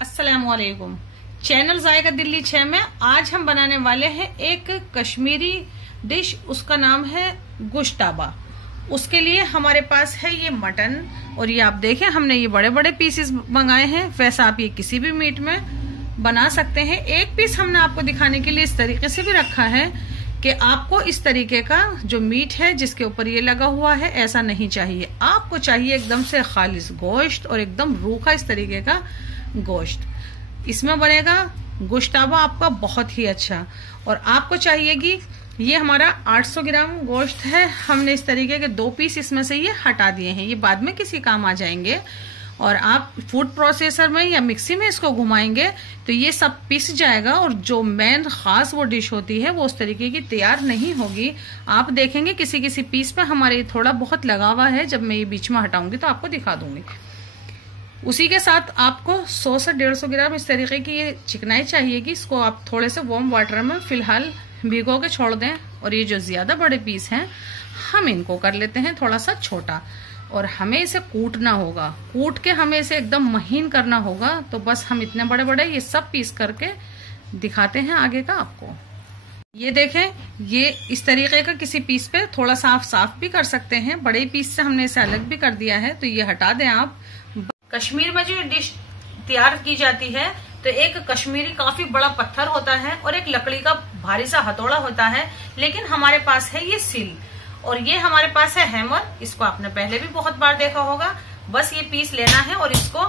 अस्सलामुअलैकुम। चैनल जायका दिल्ली 6 में आज हम बनाने वाले हैं एक कश्मीरी डिश, उसका नाम है गोश्ताबा। उसके लिए हमारे पास है ये मटन, और ये आप देखें हमने ये बड़े बड़े पीसेस मंगाए हैं। वैसा आप ये किसी भी मीट में बना सकते हैं। एक पीस हमने आपको दिखाने के लिए इस तरीके से भी रखा है कि आपको इस तरीके का जो मीट है जिसके ऊपर ये लगा हुआ है ऐसा नहीं चाहिए। आपको चाहिए एकदम से खालिस गोश्त और एकदम रूखा इस तरीके का गोश्त। इसमें बनेगा गोश्ताबा आपका बहुत ही अच्छा। और आपको चाहिए कि ये हमारा 800 ग्राम गोश्त है। हमने इस तरीके के 2 पीस इसमें से ये हटा दिए हैं, ये बाद में किसी काम आ जाएंगे। और आप फूड प्रोसेसर में या मिक्सी में इसको घुमाएंगे तो ये सब पिस जाएगा, और जो मेन खास वो डिश होती है वो उस तरीके की तैयार नहीं होगी। आप देखेंगे किसी किसी पीस पे हमारे थोड़ा बहुत लगा हुआ है, जब मैं ये बीच में हटाऊंगी तो आपको दिखा दूंगी। उसी के साथ आपको 100 से 150 ग्राम इस तरीके की ये चिकनाई चाहिए कि इसको आप थोड़े से वार्म वाटर में फिलहाल भिगो के छोड़ दें। और ये जो ज्यादा बड़े पीस हैं हम इनको कर लेते हैं थोड़ा सा छोटा, और हमें इसे कूटना होगा। कूट के हमें इसे एकदम महीन करना होगा। तो बस हम इतने बड़े बड़े ये सब पीस करके दिखाते हैं आगे का आपको। ये देखें, ये इस तरीके का किसी पीस पे थोड़ा सा आप साफ भी कर सकते हैं। बड़े पीस से हमने इसे अलग भी कर दिया है, तो ये हटा दें आप। कश्मीर में जो डिश तैयार की जाती है तो एक कश्मीरी काफी बड़ा पत्थर होता है और एक लकड़ी का भारी सा हथौड़ा होता है, लेकिन हमारे पास है ये सिल, और ये हमारे पास है हैमर। इसको आपने पहले भी बहुत बार देखा होगा। बस ये पीस लेना है और इसको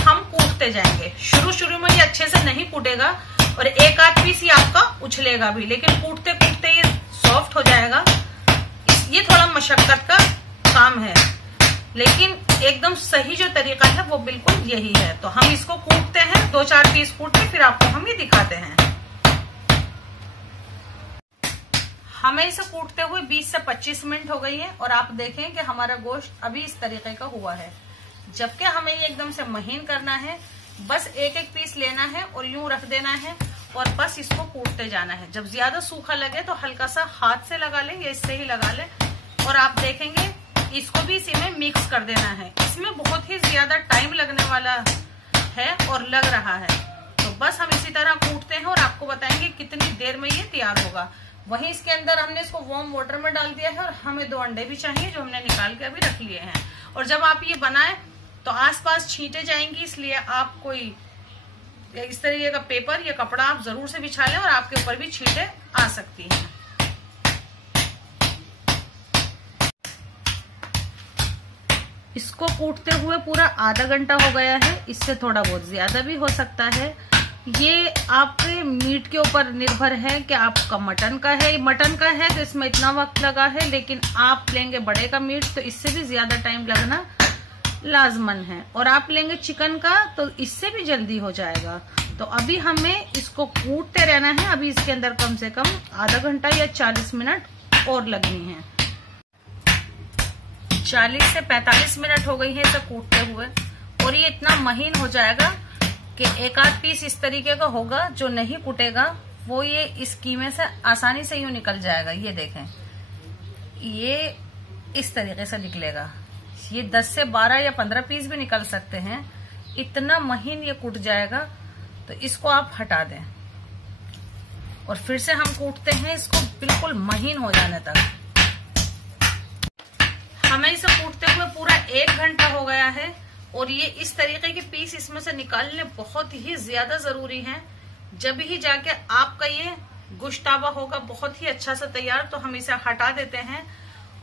हम कूटते जाएंगे। शुरू में ये अच्छे से नहीं कूटेगा और एक आध पीस ये आपका उछलेगा भी, लेकिन कूटते कूटते ये सॉफ्ट हो जाएगा। ये थोड़ा मशक्कत का काम है, लेकिन एकदम सही जो तरीका है वो बिल्कुल यही है। तो हम इसको कूटते हैं, 2-4 पीस कूट के फिर आपको हम ये दिखाते हैं। हमें इसे कूटते हुए 20 से 25 मिनट हो गई है, और आप देखें कि हमारा गोश्त अभी इस तरीके का हुआ है। जबकि हमें ये एकदम से महीन करना है, बस एक एक पीस लेना है और यूं रख देना है और बस इसको कूटते जाना है। जब ज्यादा सूखा लगे तो हल्का सा हाथ से लगा लें या इससे ही लगा लें, और आप देखेंगे इसको भी इसी में मिक्स कर देना है। इसमें बहुत ही ज्यादा टाइम लगने वाला है और लग रहा है, तो बस हम इसी तरह कूटते हैं और आपको बताएंगे कितनी देर में ये तैयार होगा। वहीं इसके अंदर हमने इसको वार्म वाटर में डाल दिया है, और हमें 2 अंडे भी चाहिए जो हमने निकाल के अभी रख लिए हैं। और जब आप ये बनाएं तो आसपास छींटे जाएंगी, इसलिए आप कोई इस तरीके का पेपर या कपड़ा आप जरूर से बिछा लें, और आपके ऊपर भी छींटे आ सकती हैं। इसको कूटते हुए पूरा आधा घंटा हो गया है, इससे थोड़ा बहुत ज्यादा भी हो सकता है। ये आपके मीट के ऊपर निर्भर है कि आपका मटन का है तो इसमें इतना वक्त लगा है, लेकिन आप लेंगे बड़े का मीट तो इससे भी ज्यादा टाइम लगना लाजमन है, और आप लेंगे चिकन का तो इससे भी जल्दी हो जाएगा। तो अभी हमें इसको कूटते रहना है। अभी इसके अंदर कम से कम आधा घंटा या 40 मिनट और लगनी है। 40 से 45 मिनट हो गई है इसे कूटते हुए, और ये इतना महीन हो जाएगा कि एक आध पीस इस तरीके का होगा। जो नहीं कूटेगा वो ये इस कीमे से आसानी से यूं निकल जाएगा। ये देखें, ये इस तरीके से निकलेगा। ये 10 से 12 या 15 पीस भी निकल सकते हैं, इतना महीन ये कूट जाएगा। तो इसको आप हटा दें और फिर से हम कूटते हैं इसको बिल्कुल महीन हो जाने तक। हमें इसे कूटते हुए पूरा 1 घंटा हो गया है, और ये इस तरीके के पीस इसमें से निकालने बहुत ही ज्यादा जरूरी हैं। जब ही जाके आपका ये गोश्ताबा होगा बहुत ही अच्छा सा तैयार। तो हम इसे हटा देते हैं,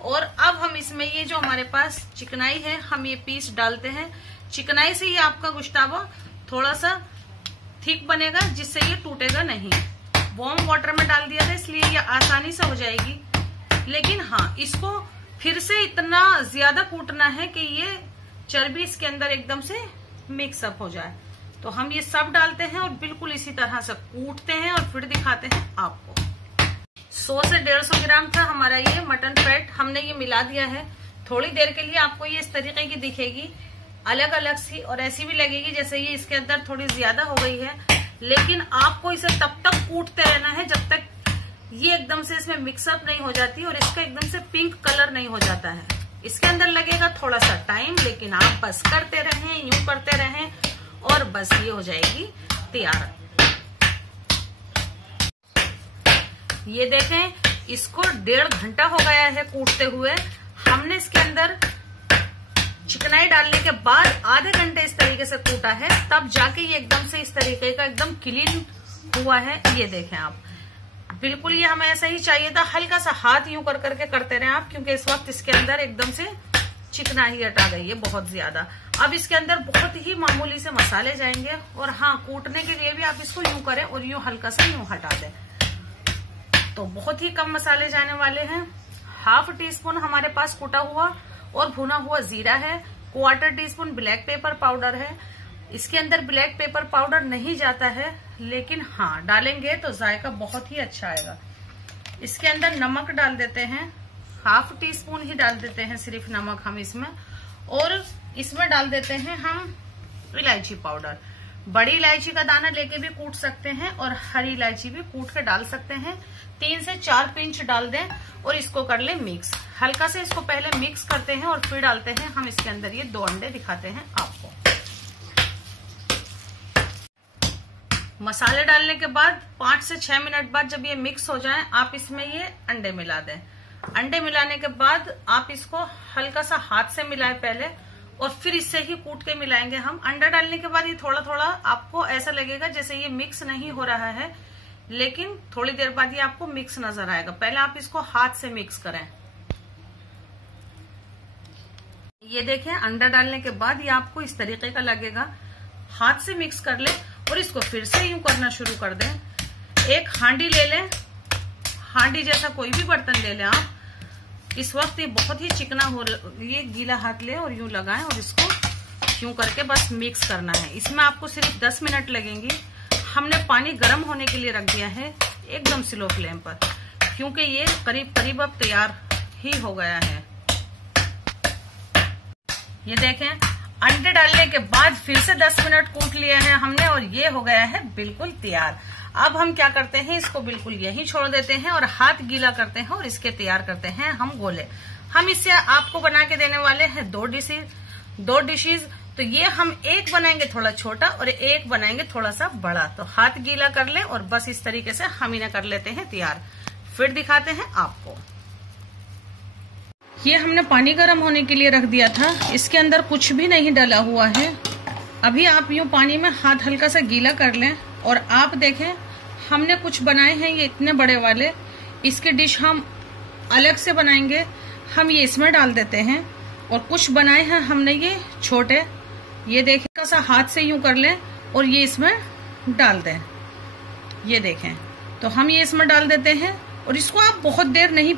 और अब हम इसमें ये जो हमारे पास चिकनाई है हम ये पीस डालते हैं। चिकनाई से ये आपका गोश्ताबा थोड़ा सा थिक बनेगा, जिससे ये टूटेगा नहीं। वार्म वाटर में डाल दिया था इसलिए ये आसानी से हो जाएगी, लेकिन हाँ इसको फिर से इतना ज्यादा कूटना है कि ये चर्बी इसके अंदर एकदम से मिक्सअप हो जाए। तो हम ये सब डालते हैं और बिल्कुल इसी तरह से कूटते हैं, और फिर दिखाते हैं आपको। 100 से 150 ग्राम था हमारा ये मटन फैट, हमने ये मिला दिया है। थोड़ी देर के लिए आपको ये इस तरीके की दिखेगी, अलग अलग सी, और ऐसी भी लगेगी जैसे ये इसके अंदर थोड़ी ज्यादा हो गई है। लेकिन आपको इसे तब तक कूटते रहना है जब तक ये एकदम से इसमें मिक्सअप नहीं हो जाती और इसका एकदम से पिंक कलर नहीं हो जाता है। इसके अंदर लगेगा थोड़ा सा टाइम, लेकिन आप बस करते रहें, यूं करते रहें और बस ये हो जाएगी तैयार। ये देखें, इसको 1.5 घंटा हो गया है कूटते हुए। हमने इसके अंदर चिकनाई डालने के बाद आधे घंटे इस तरीके से कूटा है, तब जाके ये एकदम से इस तरीके का एकदम क्लीन हुआ है। ये देखें आप, बिल्कुल ये हमें ऐसा ही चाहिए था। हल्का सा हाथ यूं कर करके करते रहे आप, क्योंकि इस वक्त इसके अंदर एकदम से चिकनाई हटा गई है बहुत ज्यादा। अब इसके अंदर बहुत ही मामूली से मसाले जाएंगे, और हाँ, कूटने के लिए भी आप इसको यूं करें और यूं हल्का सा यूं हटा दें, तो बहुत ही कम मसाले जाने वाले हैं। 1/2 टीस्पून हमारे पास कूटा हुआ और भुना हुआ जीरा है। 1/4 टीस्पून ब्लैक पेपर पाउडर है। इसके अंदर ब्लैक पेपर पाउडर नहीं जाता है, लेकिन हाँ डालेंगे तो जायका बहुत ही अच्छा आएगा। इसके अंदर नमक डाल देते हैं, 1/2 टीस्पून ही डाल देते हैं सिर्फ नमक हम इसमें। और इसमें डाल देते हैं हम इलायची पाउडर। बड़ी इलायची का दाना लेके भी कूट सकते हैं और हरी इलायची भी कूट के डाल सकते हैं। 3 से 4 पिंच डाल दें और इसको कर ले मिक्स। हल्का से इसको पहले मिक्स करते हैं और फिर डालते हैं हम इसके अंदर ये 2 अंडे दिखाते हैं आपको। मसाले डालने के बाद 5 से 6 मिनट बाद जब ये मिक्स हो जाए, आप इसमें ये अंडे मिला दें। अंडे मिलाने के बाद आप इसको हल्का सा हाथ से मिलाएं पहले, और फिर इससे ही कूट के मिलाएंगे हम। अंडा डालने के बाद ये थोड़ा थोड़ा आपको ऐसा लगेगा जैसे ये मिक्स नहीं हो रहा है, लेकिन थोड़ी देर बाद ये आपको मिक्स नजर आएगा। पहले आप इसको हाथ से मिक्स करें। ये देखें, अंडा डालने के बाद ये आपको इस तरीके का लगेगा। हाथ से मिक्स कर ले और इसको फिर से यूं करना शुरू कर दें। एक हांडी ले लें, हांडी जैसा कोई भी बर्तन ले लें आप। इस वक्त ये बहुत ही चिकना हो, ये गीला हाथ ले और यूं लगाएं और इसको यूं करके बस मिक्स करना है। इसमें आपको सिर्फ 10 मिनट लगेंगी। हमने पानी गर्म होने के लिए रख दिया है एकदम स्लो फ्लेम पर, क्योंकि ये करीब करीब अब तैयार ही हो गया है। ये देखें, अंडे डालने के बाद फिर से 10 मिनट कूट लिया है हमने और ये हो गया है बिल्कुल तैयार। अब हम क्या करते हैं, इसको बिल्कुल यहीं छोड़ देते हैं और हाथ गीला करते हैं और इसके तैयार करते हैं हम गोले। हम इससे आपको बना के देने वाले हैं 2 डिशेज। तो ये हम एक बनाएंगे थोड़ा छोटा और एक बनाएंगे थोड़ा सा बड़ा। तो हाथ गीला कर लें और बस इस तरीके से हम इन्हें कर लेते हैं तैयार। फिर दिखाते हैं आपको। ये हमने पानी गर्म होने के लिए रख दिया था, इसके अंदर कुछ भी नहीं डाला हुआ है। अभी आप यूं पानी में हाथ हल्का सा गीला कर लें और आप देखें, हमने कुछ बनाए हैं ये इतने बड़े वाले। इसके डिश हम अलग से बनाएंगे, हम ये इसमें डाल देते हैं। और कुछ बनाए हैं हमने ये छोटे, ये देखें, कैसा हाथ से यूं कर लें और ये इसमें डाल दें। ये देखें, तो हम ये इसमें डाल देते हैं और इसको आप बहुत देर नहीं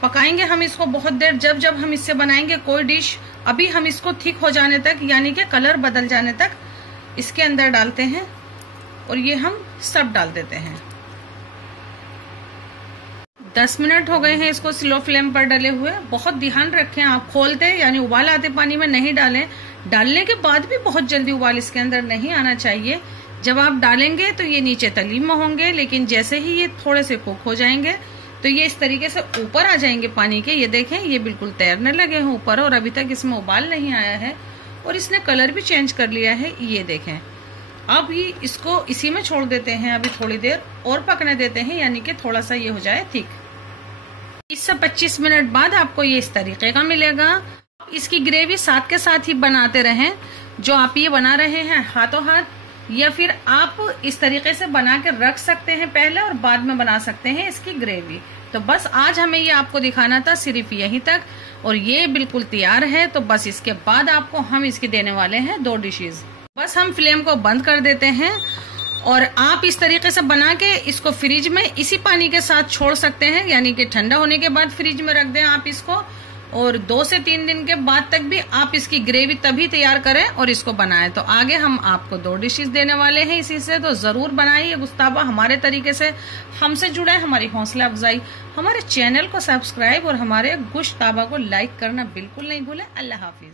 पकाएंगे हम इसको बहुत देर। जब हम इससे बनाएंगे कोई डिश, अभी हम इसको थिक हो जाने तक, यानी कि कलर बदल जाने तक इसके अंदर डालते हैं और ये हम सब डाल देते हैं। 10 मिनट हो गए हैं इसको स्लो फ्लेम पर डले हुए। बहुत ध्यान रखें, आप खोलते यानी उबाल आते पानी में नहीं डालें। डालने के बाद भी बहुत जल्दी उबाल इसके अंदर नहीं आना चाहिए। जब आप डालेंगे तो ये नीचे तली में होंगे, लेकिन जैसे ही ये थोड़े से कुक हो जाएंगे तो ये इस तरीके से ऊपर आ जाएंगे पानी के। ये देखें, ये बिल्कुल तैरने लगे हैं ऊपर और अभी तक इसमें उबाल नहीं आया है और इसने कलर भी चेंज कर लिया है। ये देखें, अब ये इसको इसी में छोड़ देते हैं, अभी थोड़ी देर और पकने देते हैं, यानी कि थोड़ा सा ये हो जाए थिक। 20 से 25 मिनट बाद आपको ये इस तरीके का मिलेगा। इसकी ग्रेवी साथ के साथ ही बनाते रहें। जो आप ये बना रहे हैं हाथों हाथ, या फिर आप इस तरीके से बना के रख सकते हैं पहले और बाद में बना सकते हैं इसकी ग्रेवी। तो बस आज हमें ये आपको दिखाना था सिर्फ यहीं तक, और ये बिल्कुल तैयार है। तो बस इसके बाद आपको हम इसकी देने वाले हैं 2 डिशेज। बस हम फ्लेम को बंद कर देते हैं और आप इस तरीके से बना के इसको फ्रिज में इसी पानी के साथ छोड़ सकते हैं, यानी कि ठंडा होने के बाद फ्रिज में रख दें आप इसको, और 2 से 3 दिन के बाद तक भी आप इसकी ग्रेवी तभी तैयार करें और इसको बनाएं। तो आगे हम आपको 2 डिशेस देने वाले हैं इसी से, तो जरूर बनाइए गुश्ताबा हमारे तरीके से। हमसे जुड़े, हमारी हौसला अफजाई, हमारे चैनल को सब्सक्राइब और हमारे गुश्ताबा को लाइक करना बिल्कुल नहीं भूलें। अल्लाह हाफिज।